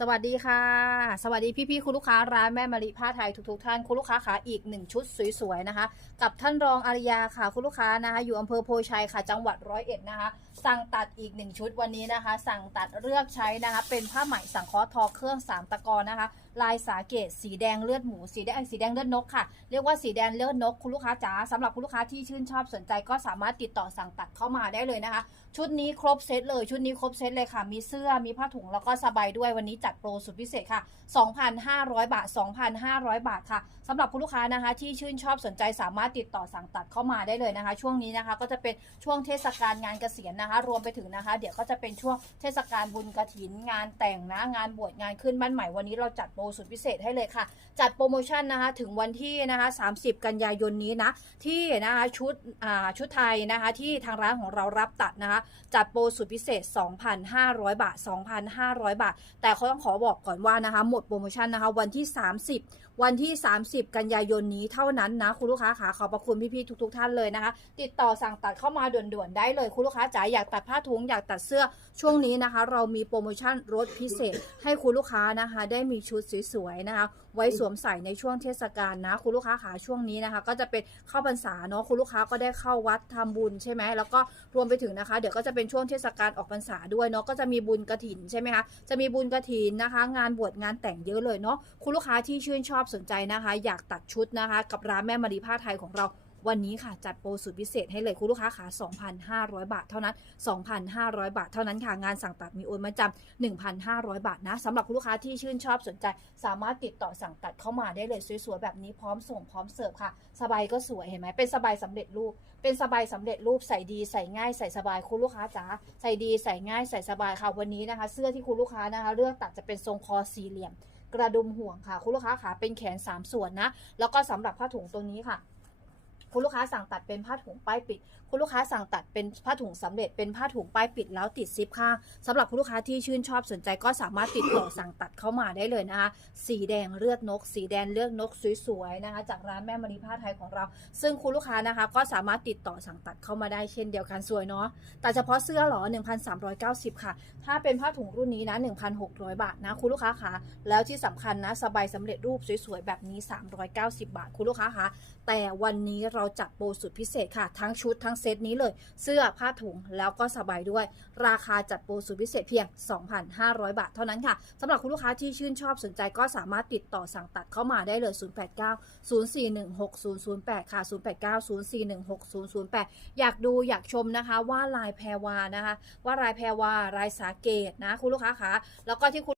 สวัสดีค่ะ สวัสดีพี่ๆคุณลูกค้าร้านแม่มะลิผ้าไทยทุกๆท่านคุณลูกค้าขาอีกหนึ่งชุดสวยๆนะคะ กับท่านรองอาริยาค่ะคุณลูกค้านะคะ อยู่อำเภอโพชัยค่ะ จังหวัดร้อยเอ็ดนะคะ สั่งตัดอีกหนึ่งชุดวันนี้นะคะ สั่งตัดเลือกใช้นะคะ เป็นผ้าไหมสังเคราะห์ทอเครื่องสามตะกอนนะคะ ลายสาเกตสีแดงเลือดหมูสีแดงสีแดงเลือดนกค่ะเรียกว่าสีแดงเลือดนกคุณลูกค้าจ๋าสำหรับคุณลูกค้าที่ชื่นชอบสนใจก็สามารถติดต่อสั่งตัดเข้ามาได้เลยนะคะ ชุดนี้ครบเซตเลย ชุดนี้ครบเซตเลยค่ะ มีเสื้อมีผ้าถุงแล้วก็สบายด้วยวันนี้จัดโปรสุดพิเศษค่ะ 2,500 บาท 2,500 บาทค่ะสำหรับคุณลูกค้านะคะ ที่ชื่นชอบสนใจสามารถติดต่อสั่งตัดเข้ามาได้เลยนะคะ ช่วงนี้นะคะก็จะเป็นช่วงเทศกาลงานเกษียณนะคะ รวมไปถึงนะคะ เดี๋ยวก็จะเป็นช่วงเทศกาลบุญกระถินงานแต่งนะงานบวชงานขึ้นบ้านใหม่วันนี้เราจัดโปรสุดพิเศษให้เลยค่ะ จัดโปรโมชั่นนะคะถึงวันที่นะคะ 30 กันยายนนี้นะที่นะคะชุดอ่าชุดไทยนะคะที่ทางร้านของเรารับตัดนะคะจัดโปรสุดพิเศษ 2,500 บาท 2,500 บาท แต่เขาต้องขอบอกก่อนว่านะคะ หมดโปรโมชั่นนะคะ วันที่ 30 วันที่ 30 กันยายนนี้เท่านั้นนะ คุณลูกค้าขาขอบพระคุณพี่ๆทุก ๆ ท่านเลยนะคะ ติดต่อสั่งตัดเข้ามาด่วนๆได้เลย คุณลูกค้าจ๋าอยากตัดผ้าถุงอยากตัดเสื้อช่วงนี้นะคะ เรามีโปรโมชั่นลดพิเศษ ให้คุณลูกค้านะคะ ได้มีชุดสวยๆนะคะ ไว้สวมใส่ในช่วงเทศกาลนะ คุณลูกค้าขาช่วงนี้นะคะ ก็จะเป็นเข้าพรรษาเนาะคุณลูกค้าก็ได้เข้าวัดทำบุญใช่ไหมแล้วก็รวมไปถึงนะคะ เดี๋ยวก็จะเป็นช่วงเทศกาลออกพรรษาด้วยเนาะก็จะมีบุญกระถินใช่ไหมคะจะมีบุญกระถินนะคะ งานบวชงานแต่งเยอะเลยเนาะคุณลูกค้าที่ชื่นชอบสนใจนะคะ อยากตัดชุดนะคะ กับร้านแม่มารีผ้าไทยของเรา วันนี้ค่ะจัดโปรสุดพิเศษให้เลยคุณลูกค้าขา2,500 บาทเท่านั้น 2,500 บาทเท่านั้นค่ะ งานสั่งตัดมีโอนมาจำ1,500 บาทนะสำหรับคุณลูกค้าที่ชื่นชอบสนใจ สามารถติดต่อสั่งตัดเข้ามาได้เลยสวยๆแบบนี้พร้อมส่งพร้อมเสิร์ฟค่ะ สบายก็สวยเห็นไหมเป็นสบายสำเร็จรูป เป็นสบายสำเร็จรูปใส่ดีใส่ง่ายใส่สบายคุณลูกค้าจ๋าใส่ดีใส่ง่ายใส่สบายค่ะวันนี้นะคะ เสื้อที่คุณลูกค้านะคะ เลือกตัดจะเป็นทรงคอสี่เหลี่ยม กระดุมห่วงค่ะ คุณลูกค้าขาเป็นแขนสามส่วนนะแล้วก็สำหรับผ้าถุงตัวนี้ค่ะ คุณลูกค้าสั่งตัดเป็นผ้าถุงป้ายปิด คุณลูกค้าสั่งตัดเป็นผ้าถุงสำเร็จเป็นผ้าถุงป้ายปิดแล้วติดซิปข้างสำหรับคุณลูกค้าที่ชื่นชอบสนใจก็สามารถติดต่อสั่งตัดเข้ามาได้เลยนะคะ สีแดงเลือดนก สีแดงเลือดนกสวยๆนะคะ จากร้านแม่มณีผ้าไทยของเรา ซึ่งคุณลูกค้านะคะ ก็สามารถติดต่อสั่งตัดเข้ามาได้เช่นเดียวกันสวยเนาะแต่เฉพาะเสื้อหรอ 1,390 ค่ะ ถ้าเป็นผ้าถุงรุ่นนี้นะ1,600 บาทนะคุณลูกค้าคะแล้วที่สำคัญนะสบายสำเร็จรูปสวยๆแบบนี้ 390 บาท คุณลูกค้าคะแต่วันนี้เราจัดโปรสุดพิเศษค่ะ ทั้งชุดทั้งเซตนี้เลย เสื้อผ้าถุงแล้วก็สบายด้วย ราคาจัดโปรสุดพิเศษเพียง 2,500 บาทเท่านั้นค่ะสำหรับคุณลูกค้าที่ชื่นชอบสนใจก็สามารถติดต่อสั่งตัดเข้ามาได้เลย 089 0416 008 ค่ะ 089 0416 008 อยากดูอยากชมนะคะว่าลายแพรวานะคะ ว่าลายแพรวาลายสาเกตนะคุณลูกค้าคะแล้วก็ที่คุณ